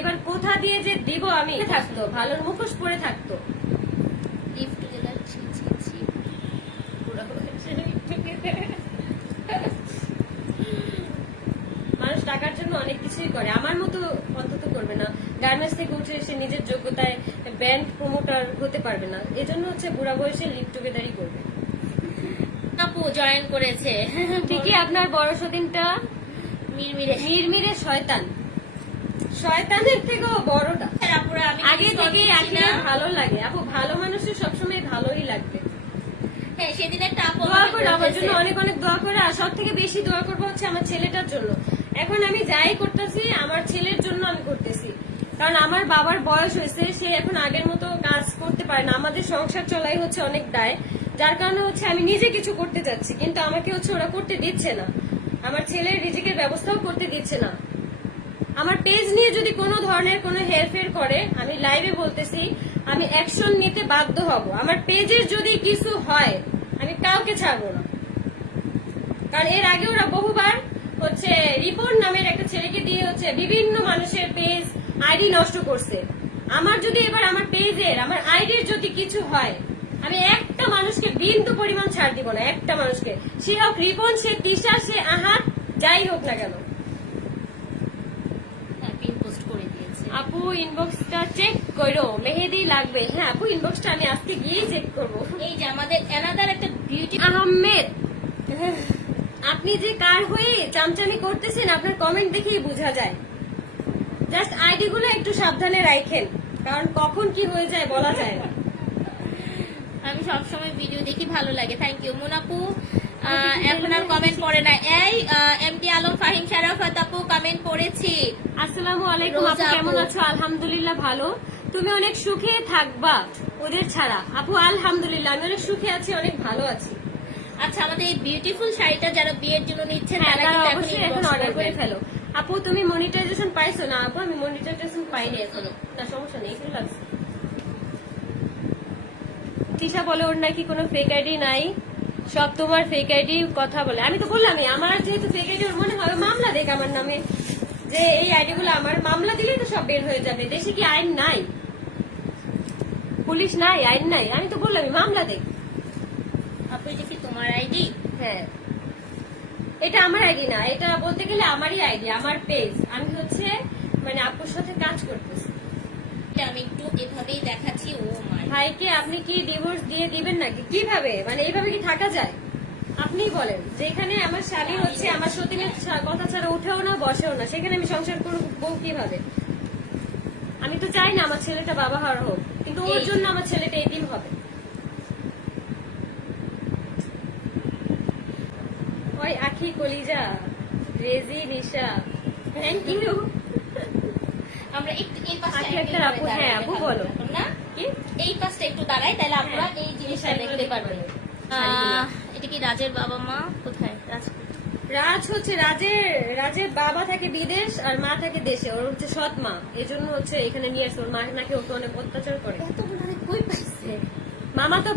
এবার কোথা দিয়ে যে দিব আমি থাকতো ভালোর মুখোশ পরে থাকতো। মানুষ টাকার জন্য অনেক কিছুই করে। আমার মতো অন্তত করবে না। গার্মেন্টস থেকে উঠে এসে নিজের যোগ্যতায় ব্যান্ড প্রমোটার হতে পারবে না। এজন্য হচ্ছে বুড়া বয়সে লিভ টুগেদারই করবে। আপু জয়েন করেছে। ঠিকই আপনার বড় সদিনটা মিরমিরে। মিরমিরে শয়তান। শয়তানের থেকেও বড়টা। আগে থেকেই করছি ভালো লাগে। আপু ভালো মানুষের সবসময় ভালোই লাগবে। হ্যাঁ সেদিন একটা আপু আমার জন্য অনেক অনেক দোয়া করে আর সব থেকে বেশি দোয়া করব হচ্ছে আমার ছেলেটার জন্য। এখন আমি যাই করতেছি আমার ছেলের জন্য আমি করতেছি। কারণ আমার বাবার বয়স হয়েছে সে এখন আগের মতো কাজ করতে পারে না। আমাদের সংসার চলাই হচ্ছে অনেক দায়। যার কারণে হচ্ছে আমি নিজে কিছু করতে যাচ্ছি কিন্তু আমাকে হচ্ছে ওরা করতে দিচ্ছে না। আমার ছেলের রিজিকের ব্যবস্থাও করতে দিচ্ছে না। আমার পেজ নিয়ে যদি কোনো ধরনের কোনো হেরফের করে, আমি লাইভে বলতেছি, আমি অ্যাকশন নিতে বাধ্য হব। আমার পেজের যদি কিছু হয়, আমি কাউকে ছাড়বো না। কারণ এর আগে ওরা বহুবার হচ্ছে রিপোর্ট নামের একটা ছেলেকে দিয়ে হচ্ছে বিভিন্ন মানুষের পেজ আইডি নষ্ট করছে। আমার যদি এবার আমার পেজের আমার আইডির যদি কিছু হয়, আমি একটা মানুষকে বিন্দু পরিমাণ ছাড় দিব না, একটা মানুষকে। সে হোক রিপন, সে তিশা সে আহাত যাই হোক না কেন হ্যাঁ পিন পোস্ট করে দিয়েছে আপু ইনবক্সটা চেক করো। মেহেদি লাগবে। হ্যাঁ আপু ইনবক্সটা আমি আজকে গিয়ে চেক করব। এই যে আমাদের এনাদার একটা বিউটি আহমেদ আপনি যে কার হয়ে চামচামি করতেছেন আপনার কমেন্ট দেখেই বোঝা যায়। জাস্ট আইডি গুলো একটু সাবধানে রাখেন কারণ কখন কি হয়ে যায় বলা যায় না। আমি সবসময় ভিডিও দেখি ভালো লাগে। থ্যাংক ইউ মুনাপু এখন আর কমেন্ট পড়ে না। এই এমডি আলম ফাহিম শারাফত আপু কমেন্ট পড়েছি। আসসালামু আলাইকুম আপু কেমন আছো? আলহামদুলিল্লাহ ভালো। তুমি অনেক সুখে থাকবা ওদের ছাড়া। আপু আলহামদুলিল্লাহ আমি অনেক সুখে আছি অনেক ভালো আছি। আচ্ছা আমাদের এই বিউটিফুল শাড়িটা যারা বিয়ের জন্য নিচ্ছেন হ্যাঁ তারা কিন্তু অবশ্যই এখন অর্ডার করে ফেলো। আপু তুমি মনিটাইজেশন পাইছো না? আপু আমি মনিটাইজেশন পাইনি এখনও। না সমস্যা নেই এখানে লাগছে। তিশা বলে ওর নাকি কোনো ফেক আইডি নাই। সব তোমার ফেক আইডি কথা বলে। আমি তো বললামই আমার যেহেতু ফেক আইডি ওর মনে হয় মামলা দেখ আমার নামে। যে এই আইডি গুলো আমার মামলা দিলেই তো সব বের হয়ে যাবে। দেশে কি আইন নাই? পুলিশ নাই আইন নাই। আমি তো বললামই মামলা দেখ। আপু এটা কি তোমার আইডি হ্যাঁ। এটা আমার আইডি না এটা বলতে গেলে আমারই আইডি আমার পেজ আমি হচ্ছে মানে আপুর সাথে কাজ করতেছি। এটা আমি একটু এভাবেই দেখাচ্ছি ও মাই ভাইকে আপনি কি ডিভোর্স দিয়ে দিবেন নাকি? কীভাবে? মানে এইভাবে কি থাকা যায়? আপনি বলেন যেখানে আমার স্বামী হচ্ছে আমার সতীনের কথা ছাড়া উঠেও না বসেও না সেখানে আমি সংসার করব কীভাবে? আমি তো চাই না আমার ছেলেটা বাবা হওয়ার হোক কিন্তু ওর জন্য আমার ছেলেটা এদিন হবে। ওই আখি কলিজা রেজি নিশা। থ্যাংক ইউ আমরা একটু এই পাশটা আচ্ছা, একটা আপু, হ্যাঁ, আপু বলো। না কি? এই পাশটা একটু দাঁড়াই তাহলে আপনারা হ্যাঁ, এই জিনিসটা দেখতে পারবেন। এটা কি রাজের বাবা মা? কোথায়? রাজ। রাজ হচ্ছে রাজের রাজের বাবা থাকে বিদেশ আর মা থাকে দেশে। ওর হচ্ছে সৎ মা। এই জন্য হচ্ছে এখানে নিয়ে মা নাকি ওকে অনেক অত্যাচার করে। কই পাইছে?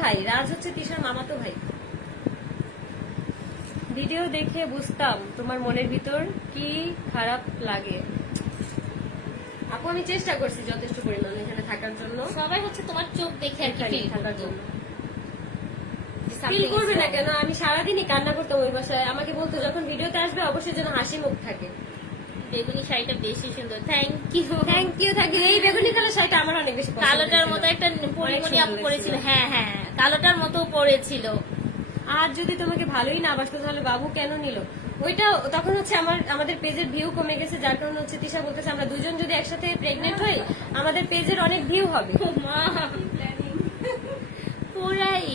ভাই। রাজ হচ্ছে তিশার মামা তো ভাই। ভিডিও দেখে বুঝতাম তোমার মনের ভিতর কি খারাপ লাগে। আপু আমি চেষ্টা করছি যথেষ্ট পরিমাণ এখানে থাকার জন্য। সবাই হচ্ছে তোমার চোখ দেখে আর কি থাকার জন্য ফিল করবে। না কেন? আমি সারাদিনই কান্না করতাম ওই বাসায়। আমাকে বলতো যখন ভিডিওতে আসবে অবশ্যই যেন হাসি মুখ থাকে। বেগুনি শাড়িটা বেশি সুন্দর। Thank you thank you thank you এই বেগুনি কালার শাড়িটা আমার অনেক বেশি কালোটার মতো একটা পরিমণি আপ করেছিল হ্যাঁ হ্যাঁ কালোটার মতো পড়েছিল আর যদি তোমাকে ভালোই না বাসতো তাহলে বাবু কেন নিল? ওইটা তখন হচ্ছে আমার আমাদের পেজের ভিউ কমে গেছে যার কারণে হচ্ছে তিশা বলতেছে আমরা দুজন যদি একসাথে প্রেগনেন্ট হই আমাদের পেজের অনেক ভিউ হবে। পুরাই।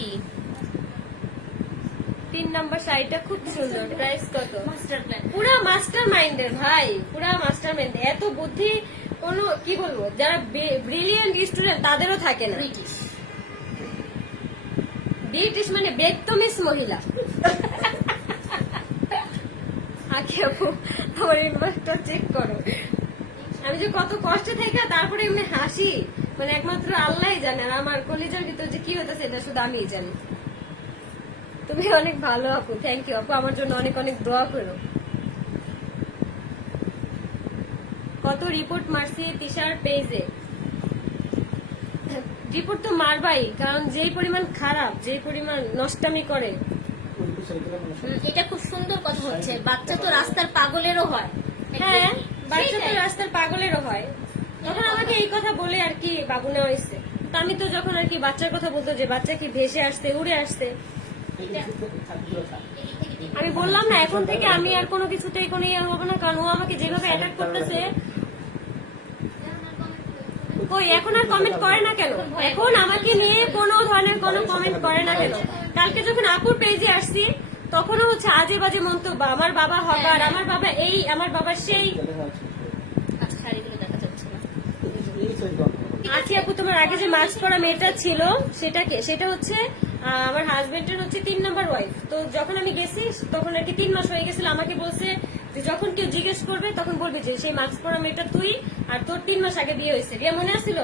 তিন নাম্বার শাড়িটা খুব সুন্দর। প্রাইস কত? মাস্টার প্ল্যান পুরা মাস্টার মাইন্ডের ভাই পুরা মাস্টার মাইন্ড এত বুদ্ধি কোনো কি বলব যারা ব্রিলিয়ান্ট স্টুডেন্ট তাদেরও থাকে না। ব্রিটিশ মানে বেগতমিস মহিলা। আপু, আমার ইনভার্সটা চেক করো। আমি যে কত কষ্টে থেকে তারপরে এমনি হাসি মানে একমাত্র আল্লাহই জানে আর আমার কলিজার ভিতর যে কি হতেছে এটা শুধু আমিই জানি। তুমি অনেক ভালো আপু থ্যাংক ইউ আপু, আমার জন্য অনেক অনেক দোয়া করো। কত রিপোর্ট মারছি তিশার পেজে রিপোর্ট তো মারবাই, কারণ যেই পরিমাণ খারাপ, যেই পরিমাণ নষ্টামি করে এটা খুব সুন্দর কথা হচ্ছে। বাচ্চা তো রাস্তার পাগলেরও হয়। হ্যাঁ বাচ্চা তো রাস্তার পাগলেরও হয়। তখন আমাকে এই কথা বলে আর কি বাবু নেওয়া হয়েছে। তো আমি তো যখন আর কি বাচ্চার কথা বলতো যে বাচ্চা কি ভেসে আসতে উড়ে আসতে আমি বললাম না এখন থেকে আমি আর কোনো কিছুতেই কোনো ইয়ে হব না কারণ ও আমাকে যেভাবে অ্যাটাক করতেছে কই এখন আর কমেন্ট করে না কেন? এখন আমাকে নিয়ে কোনো ধরনের কোনো কমেন্ট করে না কেন? কালকে যখন আপুর পেজে আসছি তখনও হচ্ছে আজে বাজে মন্তব্য আমার বাবা হবার আমার বাবা এই আমার বাবা সেই। আচ্ছা আছি আপু তোমার আগে যে মাস্ক পরা মেয়েটা ছিল সেটাকে সেটা হচ্ছে আমার হাজবেন্ডের হচ্ছে তিন নম্বর ওয়াইফ তো যখন আমি গেছি তখন আর কি তিন মাস হয়ে গেছিল আমাকে বলছে যে যখন কেউ জিজ্ঞেস করবে তখন বলবে যে সেই মাস্ক পরা মেয়েটা তুই আর তোর তিন মাস আগে বিয়ে হয়েছে। রিয়া মনে আসছিল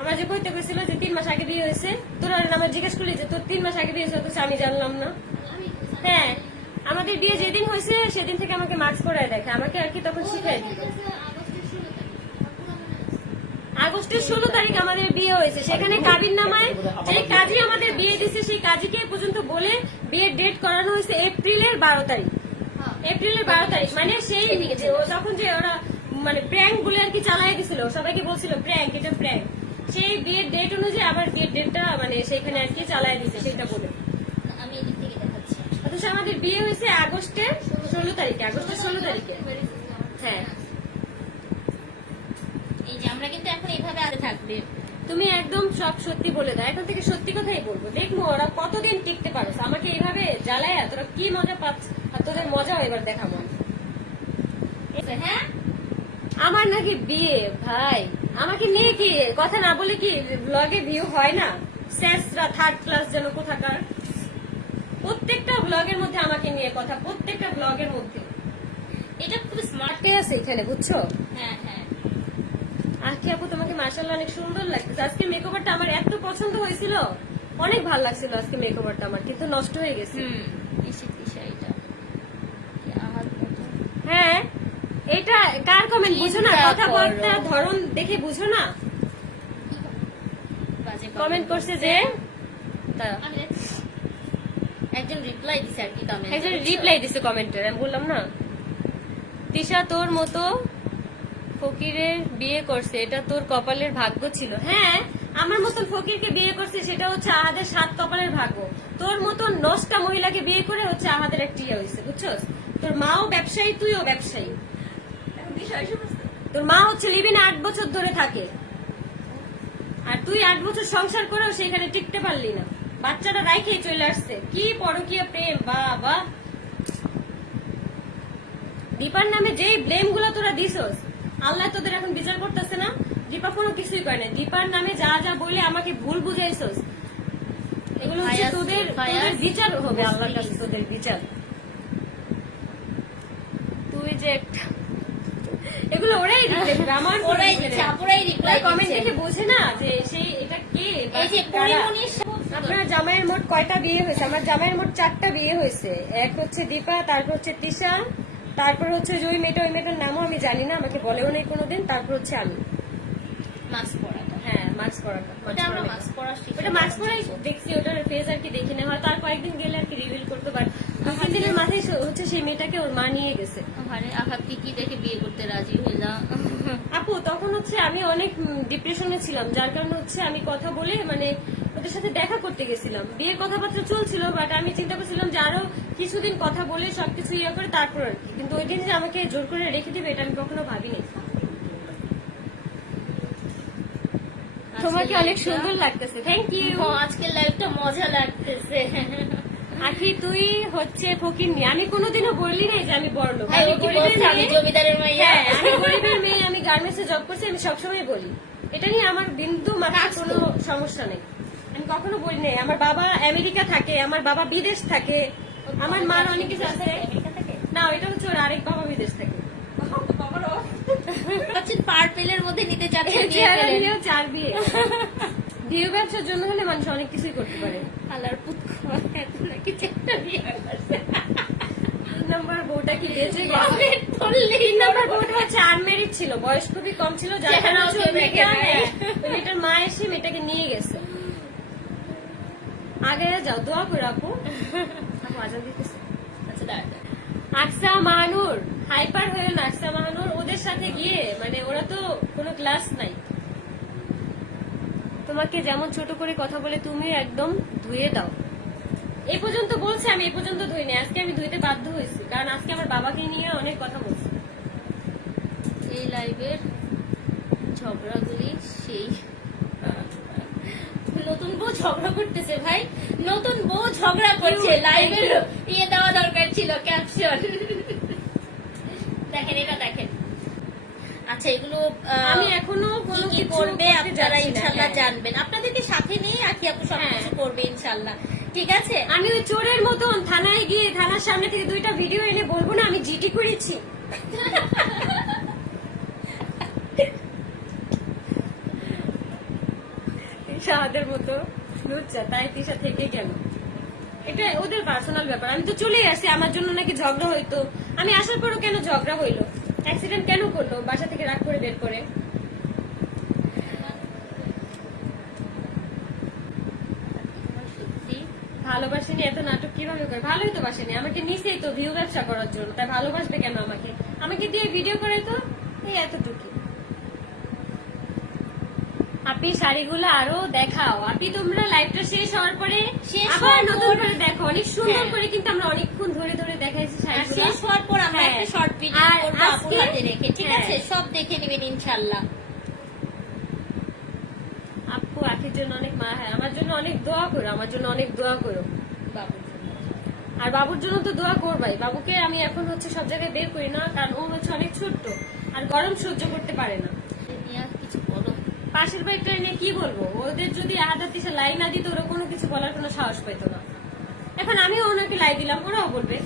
আমার যে কইতে কইছিল যে তিন মাস আগে বিয়ে হয়েছে, তোর আমার জিজ্ঞেস করলি যে তোর তিন মাস আগে বিয়ে হয়েছে, অথচ আমি জানলাম না। হ্যাঁ আমাদের বিয়ে যেদিন হয়েছে, সেদিন থেকে আমাকে মাস্ক পরায় দেখে, আমাকে আর কি তখন শিখাই দিত আগস্টের ষোলো তারিখ আমাদের বিয়ে হয়েছে, সেখানে কাবির নামায় যে কাজী আমাদের বিয়ে দিছে, সেই কাজীকে পর্যন্ত বলে বিয়ের ডেট করানো হয়েছে এপ্রিলের বারো তারিখ। এপ্রিলের বারো তারিখ মানে সেই তখন যে ওরা মানে প্র্যাঙ্ক বলে আর কি চালাই দিছিল, সবাইকে বলছিল প্র্যাঙ্ক এটা প্র্যাঙ্ক সেই বিয়ের ডেট অনুযায়ী আবার ডেটটা মানে সেখানে আর কি চালাই দিছে সেটা বলে। আমি এদিক থেকে দেখাচ্ছি। অথচ আমাদের বিয়ে হয়েছে আগস্টের ষোলো তারিখে আগস্টের ষোলো তারিখে। হ্যাঁ। এই যে আমরা কিন্তু এখন এইভাবে আগে থাকবে। তুমি একদম সব সত্যি বলে দাও। এখন থেকে সত্যি কথাই বলব। দেখব ওরা কতদিন টিকতে পারো। আমাকে এইভাবে জ্বালায় তোরা কি মজা পাচ্ছ। আর তোদের মজাও এবার দেখাবো হ্যাঁ? আমার নাকি বিয়ে ভাই। আমাকে নিয়ে কি কথা না বলে কি ব্লগে ভিউ হয় না? স্যাসরা থার্ড ক্লাস যেন কোথাকার? প্রত্যেকটা ব্লগের মধ্যে আমাকে নিয়ে কথা প্রত্যেকটা ব্লগের মধ্যে। এটা খুব স্মার্ট আটকে আছে এখানে বুঝছ? হ্যাঁ হ্যাঁ। আজকে আপু তোমাকে মার্শাল্লাহ অনেক সুন্দর লাগছে আজকে মেকওভারটা আমার এত পছন্দ হয়েছিল। অনেক ভালো লাগছিল আজকে মেকওভারটা আমার কিন্তু নষ্ট হয়ে গেছে হুম এসে কি শাড়িটা কি আহাত মতো। হ্যাঁ এটা কার কমেন্ট বুঝো না চিন্তা কথা করো। বলতে ধরন দেখে বুঝো না। কমেন্ট করছে যে। একজন রিপ্লাই দিছে আর কি কমেন্ট একজন রিপ্লাই দিছে কমেন্টে আমি বললাম না। তিশা তোর মতো ফকিরের বিয়ে করছে এটা তোর কপালের ভাগ্য ছিল। হ্যাঁ আমার মতন ফকিরকে বিয়ে করছে সেটা হচ্ছে আহাদের সাত কপালের ভাগ্য। তোর মতন নষ্টা মহিলাকে বিয়ে করে হচ্ছে আহাদের একটা ইয়ে হয়েছে বুঝছস? তোর মাও ব্যবসায়ী তুইও ব্যবসায়ী। তোর মা হচ্ছে লিভিনে আট বছর ধরে থাকে। আর তুই আট বছর সংসার করেও সেখানে টিকতে পারলি না। বাচ্চাটা রাইখেই চলে আসছে। কি পরকীয় প্রেম বাবা। দীপার নামে যেই ব্লেমগুলো তোরা দিছস আল্লাহ তোদের এখন বিচার করতেছে না? দীপা কোনো কিছুই করে না দীপার নামে যা যা বলে আমাকে ভুল বুঝাইছস এগুলো হচ্ছে তোদের তোদের বিচার হবে আল্লাহর কাছে তোদের বিচার। তুই যে একটা এগুলো ওরাই রিপ্লাই আমার ওরাই দিচ্ছে আপুরাই রিপ্লাই কমেন্ট দেখে বোঝে না যে সেই এটা কে এই যে কারা। পরিমণির আপনার জামাইয়ের মোট কয়টা বিয়ে হয়েছে? আমার জামাইয়ের মোট চারটা বিয়ে হয়েছে। এক হচ্ছে দীপা তারপর হচ্ছে তিশা তারপর হচ্ছে যে ওই মেয়েটা ওই মেয়েটার নামও আমি জানি না আমাকে বলেও নেই কোনোদিন। তারপর হচ্ছে আমি। মাস্ক পরাটা। হ্যাঁ মাস্ক পরাটা ওটা আমরা মাস্ক পরা ওটা মাস্ক পরাই দেখছি ওটার ফেস আর কি দেখি না হয়তো আর কয়েকদিন গেলে আর কি রিভিল করতে পার দু তিন দিনের মাথায় হচ্ছে সেই মেয়েটাকে ওর মা নিয়ে গেছে। আরে আঘাত কি কি দেখে বিয়ে করতে রাজি হইলাম আপু তখন হচ্ছে আমি অনেক ডিপ্রেশনে ছিলাম। যার কারণে হচ্ছে আমি কথা বলে মানে ওদের সাথে দেখা করতে গেছিলাম। বিয়ের কথাবার্তা চলছিল বাট আমি চিন্তা করছিলাম যে আরও কিছুদিন কথা বলে সবকিছু ইয়ে করে তারপর আর কি। কিন্তু ওই দিন যে আমাকে জোর করে রেখে দিবে এটা আমি কখনো ভাবিনি। তোমাকে অনেক সুন্দর লাগতেছে। থ্যাংক ইউ আজকের লাইফটা মজা লাগতেছে। আখি তুই হচ্ছে ফকির নি। আমি কোনোদিনও বললি নাই যে আমি বড় লোক হ্যাঁ, আমি গরিবের মেয়ে। জমিদারের মাইয়া হ্যাঁ আমি গরিবের মেয়ে আমি গার্মেন্টসে জব করছি আমি সবসময় বলি। এটা নিয়ে আমার বিন্দু মাত্র কোনো সমস্যা নেই। আমি কখনো বলি নাই। আমার বাবা আমেরিকা থাকে আমার বাবা বিদেশ থাকে আমার মার অনেক কিছু আছে। না এটা হচ্ছে ওর আরেক বাবা বিদেশ থাকে। পার্পেলের মধ্যে নিতে চাচ্ছেন নিয়ে চার বিয়ে। বিয়ে ব্যবসার জন্য হলে মানুষ অনেক কিছুই করতে পারে। আল্লাহর নাকি চারটা বিয়ে করছে। না নম্বর বেঁচে গেছে তিন নম্বর বউটা হচ্ছে আনমেরিড ছিল বয়স খুবই কম ছিল যার কারণে হচ্ছে কেউ ওই দেখে মেয়েটা- নাই। ওই মেয়েটার মা এসে মেয়েটাকে নিয়ে গেছে। আগে যাও দোয়া করে আপু আপু আজান দিতেছে। আচ্ছা দাঁড়া আকসা মাহানুর হাইপার হয়ে না আকসা মাহানুর। ওদের সাথে গিয়ে মানে ওরা তো কোনো ক্লাস নাই। তোমাকে যেমন ছোট করে কথা বলে তুমি একদম ধুয়ে দাও। এই পর্যন্ত বলছে আমি এই পর্যন্ত ধুইনি আজকে আমি ধুইতে বাধ্য হয়েছি কারণ আজকে আমার বাবাকে নিয়ে অনেক কথা বলছি। এই লাইভের ঝগড়াগুলি সেই নতুন বউ ঝগড়া করতেছে ভাই। নতুন বউ ঝগড়া করছে। লাইভের ইয়ে দেওয়া দরকার ছিল ক্যাপশন দেখেন এটা দেখেন। আচ্ছা এগুলো আমি এখনও কোনো কি করবে আপনারা যাচ্ছি ইনশাল্লাহ হ্যাঁ। জানবেন। আপনাদেরকে সাথে নিয়ে আখি আপু সবকিছু হ্যাঁ। করবে ইনশাল্লাহ। ঠিক আছে? আমি ওই চোরের মতন থানায় গিয়ে থানার সামনে থেকে দুইটা ভিডিও এনে বলব না, আমি জিটি করেছি। তিশাহাদের মতো লুচ্চা, তাই তিশা থেকে গেল। এটা ওদের পার্সোনাল ব্যাপার। আমি তো চলে আসি, আমার জন্য নাকি ঝগড়া হইতো। আমি আসার পরও কেন ঝগড়া হইল? অ্যাক্সিডেন্ট কেন করল? বাসা থেকে রাগ করে বের করে সত্যি ভালোবাসেনি এত নাটক কীভাবে করে? ভালোই তো বাসেনি আমাকে নিচেই তো ভিউ ব্যবসা করার জন্য তাই ভালোবাসবে কেন আমাকে? আমাকে দিয়ে ভিডিও করে তো এই এতটুকু আপনি শাড়িগুলো আরও দেখাও। আপনি তোমরা লাইভটা শেষ হওয়ার পরে শেষ আবার হওয়ার নতুন করে দেখো অনেক সুন্দর হ্যাঁ। করে কিন্তু আমরা অনেকক্ষণ ধরে ধরে দেখাইছি শাড়িগুলো। শেষ হওয়ার পর আমরা। একটা শর্ট ভিডিও করব হাতে রেখে ঠিক হ্যাঁ। আছে? সব দেখে নেবেন ইনশাল্লাহ আপু আখির জন্য অনেক মা হ্যাঁ আমার জন্য অনেক দোয়া করো আমার জন্য অনেক দোয়া করো। আর বাবুর জন্য তো দোয়া করবাই। বাবুকে আমি এখন হচ্ছে সব জায়গায় বের করি না কারণ ও হচ্ছে অনেক ছোট্ট আর গরম সহ্য করতে পারে না। কিছু বলো। পাশের বাড়িটা নিয়ে কি বলব? ওদের যদি আহাদার দিশে লাই না দিত ওরা কোনো কিছু বলার কোনো সাহস পাইতো না। এখন আমিও ওনাকে লাই দিলাম ওরাও বলবে।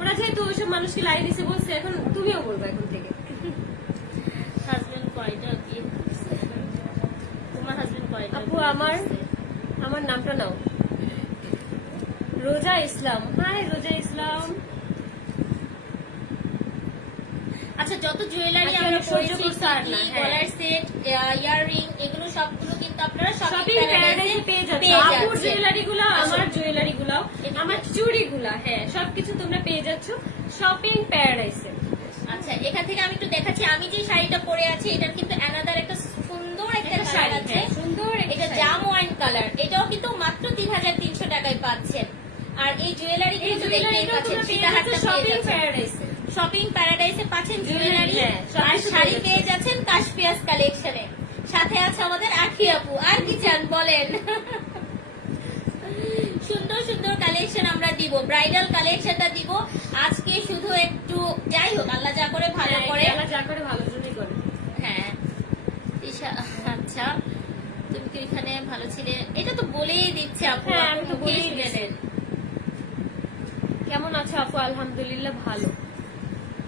ওরা যেহেতু ওইসব মানুষকে লাই দিছে বলছে এখন এখন থেকে হাজবেন্ড কয়টা বিয়ে করছে? তোমার হাজবেন্ড কয়টা আপু, বিয়ে আমার- করছে? আমার নাও। রোজা ইসলাম। হাই রোজা ইসলাম। আচ্ছা যত জুয়েলারি আচ্ছা, আমরা পরেছি হ্যাঁ। গলার সেট ইয়াররিং এগুলো সবগুলো কিন্তু আপনারা শপিং শপিং প্যারাডাইসে পেয়ে যাচ্ছ পেয়ে আপুর জুয়েলারি গুলো আমার জুয়েলারি গুলো আমার চুড়ি গুলা হ্যাঁ সবকিছু তোমরা পেয়ে যাচ্ছ শপিং প্যারাডাইসে আচ্ছা এখান থেকে আমি একটু দেখাচ্ছি। আমি যে শাড়িটা পরে আছি এটার কিন্তু অ্যানাদার একটা সুন্দর একটা শাড়ি আছে। হ্যাঁ, এটা জাম ওয়াইন কালার এটাও কিন্তু মাত্র তিন হাজার তিনশো টাকায় পাচ্ছেন। আর এই জুয়েলারি কিন্তু দেখতেই পাচ্ছেন সীতাহারটা শপিং প্যারাডাইসে শপিং প্যারাডাইসে পাচ্ছেন জুয়েলারি হ্যাঁ, আর শাড়ি পেয়ে পেয়ে যাচ্ছেন কাশপিয়াস কালেকশনে সাথে আছে আমাদের আখি আপু। আর কি চান বলেন? সুন্দর সুন্দর কালেকশন আমরা দিব। ব্রাইডাল কালেকশনটা দিব। আজকে শুধু একটু যাই হোক আল্লাহ যা করে ভালো হ্যাঁ, করে। আল্লাহ যা করে ভালো জন্যই করে। হ্যাঁ। আচ্ছা। তুমি কি এখানে ভালো ছিলে এটা তো বলেই দিচ্ছে আপু হ্যাঁ, আমি তো বলেই কেমন আছো আপু? আলহামদুলিল্লাহ ভালো।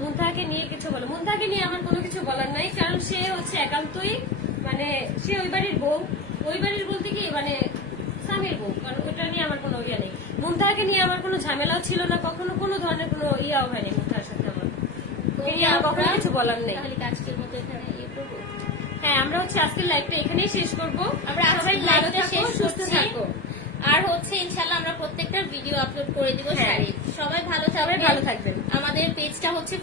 মুন্তাহাকে নিয়ে কিছু বলো। মুন্তাহাকে নিয়ে আমার কোনো কিছু বলার নাই কারণ সে হচ্ছে একান্তই মানে সে ওই বাড়ির বউ। ওই বাড়ির বলতে কি মানে স্বামীর বউ কারণ ওইটা নিয়ে আমার কোনো ইয়ে নেই। মুন্তাহাকে নিয়ে আমার কোনো ঝামেলাও ছিল না কখনো কোনো ধরনের কোনো ইয়াও হয়নি মুন্তাহার সাথে আমার। কখনো কিছু বলার নেই। তাহলে আজকের মতো এখানে ইয়ে করব হ্যাঁ আমরা হচ্ছে আজকের লাইভটা এখানেই শেষ করব। আমরা সবাই লাইভটা শেষ সুস্থ থাকো। আর হচ্ছে ইনশাল্লাহ আমরা প্রত্যেকটা ভিডিও আপলোড করে দিব হ্যাঁ। শাড়ি। সবাই ভালো থাকবেন। ভালো থাকবেন। আমাদের পেজটা হচ্ছে